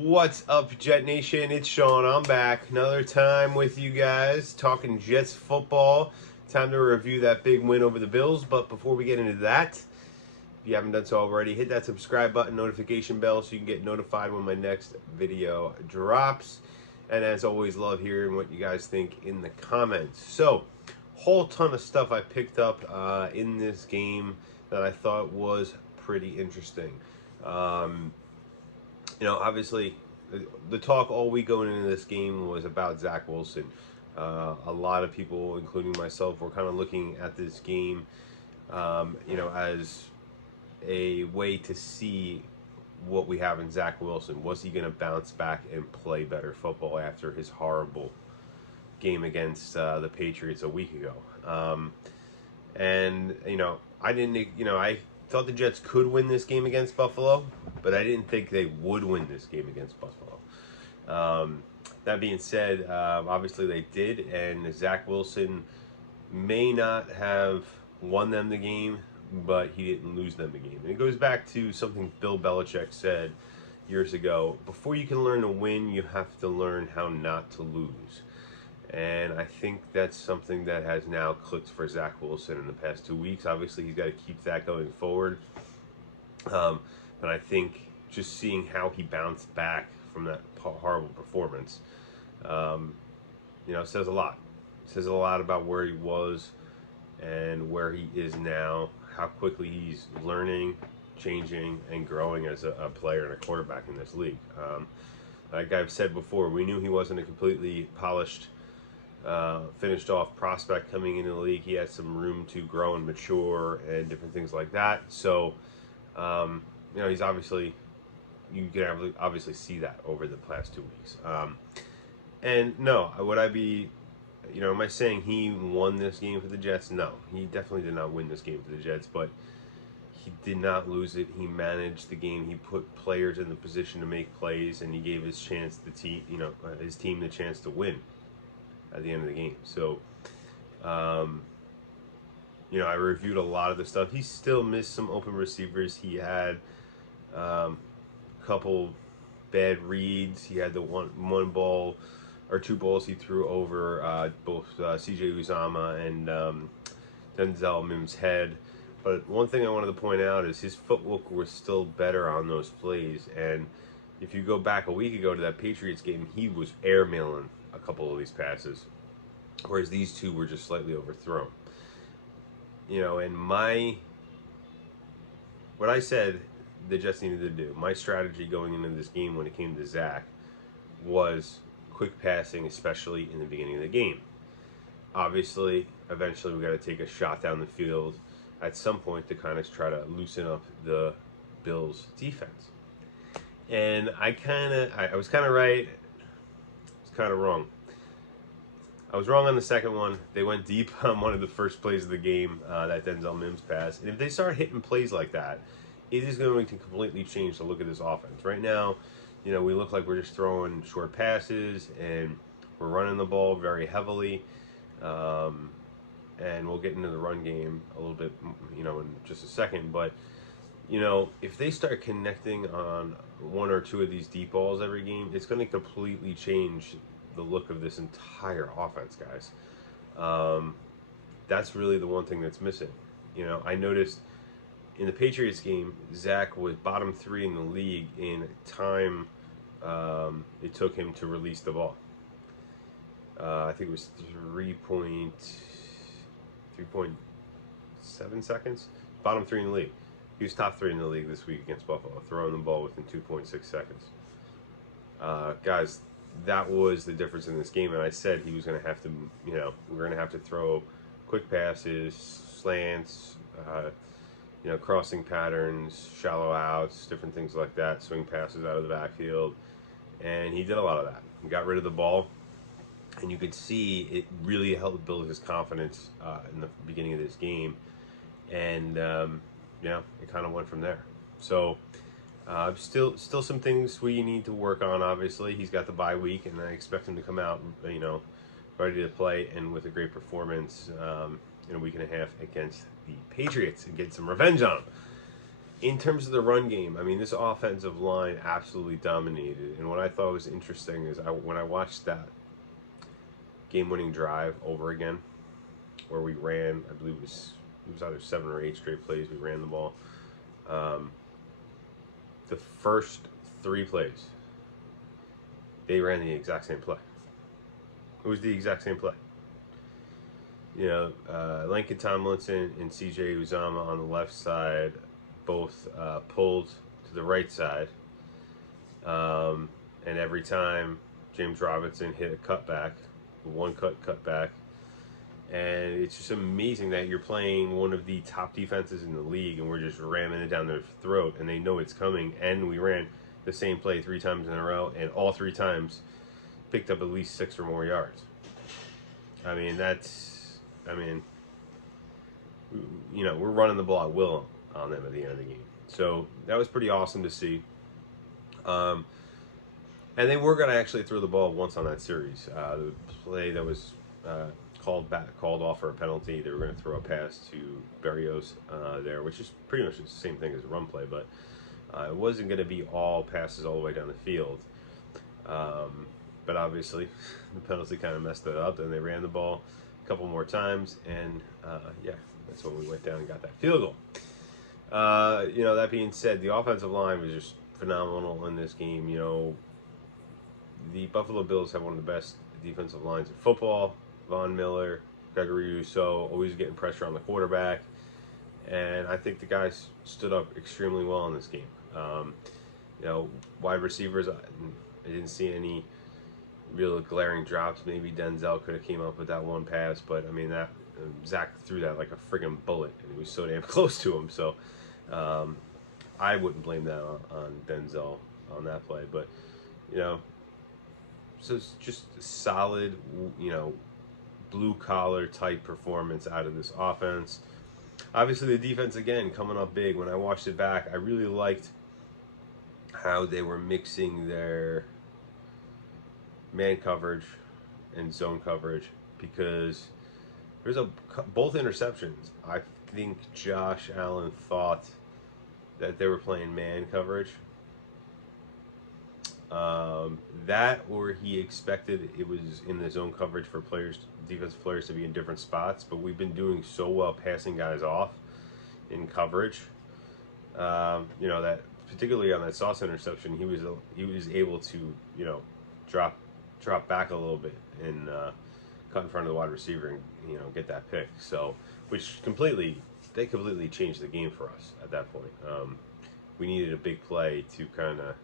What's up, Jet Nation? It's Sean. I'm back another time with you guys talking Jets football. Time to review that big win over the Bills. But before we get into that, if you haven't done so already, hit that subscribe button, notification bell, so you can get notified when my next video drops. And as always, love hearing what you guys think in the comments. So, whole ton of stuff I picked up in this game that I thought was pretty interesting. Obviously, the talk all week going into this game was about Zach Wilson. A lot of people, including myself, were kind of looking at this game, as a way to see what we have in Zach Wilson. Was he going to bounce back and play better football after his horrible game against the Patriots a week ago? I thought the Jets could win this game against Buffalo, but I didn't think they would win this game against Buffalo. That being said, obviously they did, and Zach Wilson may not have won them the game, but he didn't lose them the game. And it goes back to something Bill Belichick said years ago: before you can learn to win, you have to learn how not to lose. And I think that's something that has now clicked for Zach Wilson in the past 2 weeks. Obviously, he's got to keep that going forward. But I think just seeing how he bounced back from that horrible performance, says a lot. It says a lot about where he was and where he is now, how quickly he's learning, changing, and growing as a player and a quarterback in this league. Like I've said before, we knew he wasn't a completely polished, finished off prospect coming into the league. He had some room to grow and mature and different things like that. So, he's obviously, you can obviously see that over the past 2 weeks. And no, would I be, am I saying he won this game for the Jets? No, he definitely did not win this game for the Jets, but he did not lose it. He managed the game. He put players in the position to make plays, and he gave his his team the chance to win at the end of the game. So, I reviewed a lot of the stuff. He still missed some open receivers. He had a couple bad reads. He had the one ball or two balls he threw over both CJ Uzama and Denzel Mims' head. But one thing I wanted to point out is his footwork was still better on those plays. And if you go back a week ago to that Patriots game, he was airmailing a couple of these passes, whereas these two were just slightly overthrown. And what I said the Jets needed to do, my strategy going into this game when it came to Zach, was quick passing, especially in the beginning of the game. Obviously, eventually we got to take a shot down the field at some point to kind of try to loosen up the Bills' defense. And I was kind of right. I was kind of wrong. I was wrong on the second one. They went deep on one of the first plays of the game, that Denzel Mims pass. And if they start hitting plays like that, it is going to completely change the look of this offense. Right now, we look like we're just throwing short passes and we're running the ball very heavily. And we'll get into the run game a little bit, in just a second. But, if they start connecting on one or two of these deep balls every game, it's going to completely change the look of this entire offense, guys. That's really the one thing that's missing. I noticed in the Patriots game, Zach was bottom 3 in the league in time it took him to release the ball. I think it was 3.7 seconds. Bottom 3 in the league. He was top 3 in the league this week against Buffalo, throwing the ball within 2.6 seconds. Guys, that was the difference in this game, and I said he was going to have to, we're going to have to throw quick passes, slants, crossing patterns, shallow outs, different things like that, swing passes out of the backfield, and he did a lot of that. He got rid of the ball, and you could see it really helped build his confidence in the beginning of this game, and it kind of went from there. So still some things we need to work on. Obviously, he's got the bye week, and I expect him to come out, ready to play and with a great performance in a week and a half against the Patriots and get some revenge on them. In terms of the run game, I mean, this offensive line absolutely dominated. And what I thought was interesting is when I watched that game-winning drive over again, where we ran, I believe it was either 7 or 8 straight plays we ran the ball. The first 3 plays, they ran the exact same play. It was the exact same play. You know, Lincoln Tomlinson and C.J. Uzomah on the left side both pulled to the right side, and every time James Robinson hit a cutback, one cutback, and it's just amazing that you're playing one of the top defenses in the league, and we're just ramming it down their throat, and they know it's coming. And we ran the same play 3 times in a row, and all 3 times picked up at least 6 or more yards. I mean, you know, we're running the ball at will on them at the end of the game. So that was pretty awesome to see. And they were going to actually throw the ball once on that series. The play that was called off for a penalty, they were going to throw a pass to Berrios there, which is pretty much the same thing as a run play, but it wasn't going to be all passes all the way down the field. But obviously, the penalty kind of messed it up, and they ran the ball a couple more times, and yeah, that's when we went down and got that field goal. You know, that being said, the offensive line was just phenomenal in this game. You know, the Buffalo Bills have one of the best defensive lines in football. Von Miller, Gregory Rousseau, always getting pressure on the quarterback, and I think the guys stood up extremely well in this game. You know, wide receivers, I didn't see any real glaring drops. Maybe Denzel could have came up with that one pass, but I mean, that Zach threw that like a friggin' bullet, and he was so damn close to him. So I wouldn't blame that on Denzel on that play. But you know, so it's just a solid, you know, blue collar type performance out of this offense. Obviously, the defense again coming up big. When I watched it back, I really liked how they were mixing their man coverage and zone coverage, because there's both interceptions. I think Josh Allen thought that they were playing man coverage. That, or he expected it was in the zone coverage for defensive players to be in different spots. But we've been doing so well passing guys off in coverage. You know, that particularly on that Sauce interception, he was able to, you know, drop back a little bit and cut in front of the wide receiver and, you know, get that pick. So, which completely changed the game for us at that point. We needed a big play to kind of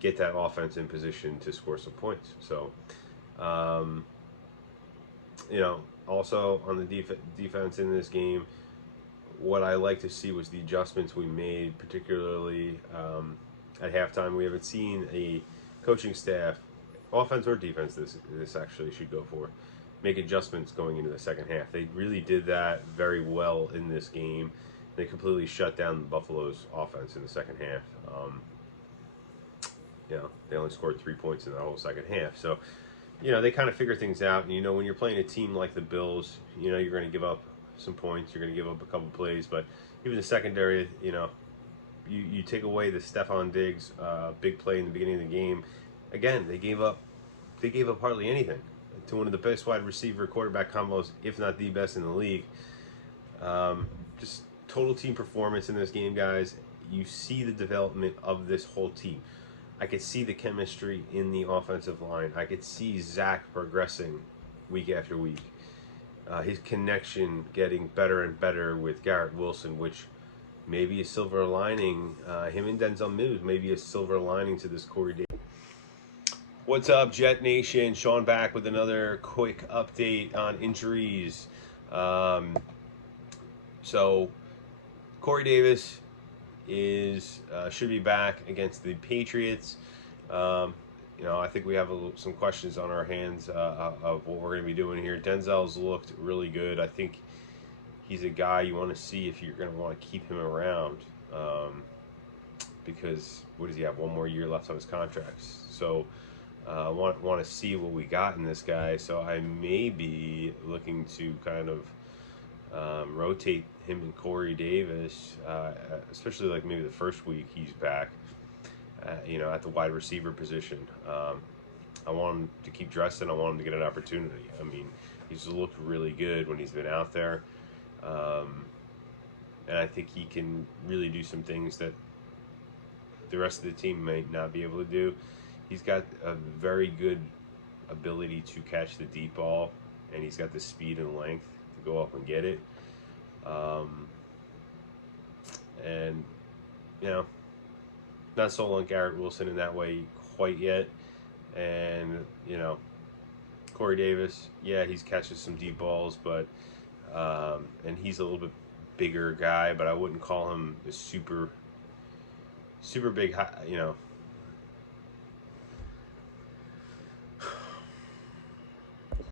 get that offense in position to score some points. So, you know, also on the defense in this game, what I like to see was the adjustments we made, particularly at halftime. We haven't seen a coaching staff, offense or defense, this actually should go for, make adjustments going into the second half. They really did that very well in this game. They completely shut down Buffalo's offense in the second half. You know, they only scored 3 points in the whole second half. So, you know, they kind of figure things out. And, you know, when you're playing a team like the Bills, you know, you're going to give up some points. You're going to give up a couple plays. But even the secondary, you know, you take away the Stephon Diggs big play in the beginning of the game. Again, they gave up hardly anything to one of the best wide receiver quarterback combos, if not the best in the league. Just total team performance in this game, guys. You see the development of this whole team. I could see the chemistry in the offensive line. I could see Zach progressing week after week. His connection getting better and better with Garrett Wilson, which may be a silver lining. Him and Denzel Mims may be a silver lining to this Corey Davis. What's up, Jet Nation? Sean back with another quick update on injuries. So, Corey Davis should be back against the Patriots. You know, I think we have some questions on our hands of what we're going to be doing here. Denzel's looked really good. I think he's a guy you want to see if you're going to want to keep him around, because what does he have? 1 more year left on his contract. So I want to see what we got in this guy. So I may be looking to kind of rotate him and Corey Davis, especially like maybe the first week he's back, at the wide receiver position. I want him to keep dressing. I want him to get an opportunity. I mean, he's looked really good when he's been out there. And I think he can really do some things that the rest of the team might not be able to do. He's got a very good ability to catch the deep ball, and he's got the speed and length to go up and get it. And, not sold on Garrett Wilson in that way quite yet. And, Corey Davis, yeah, he's catching some deep balls, but, and he's a little bit bigger guy, but I wouldn't call him a super big,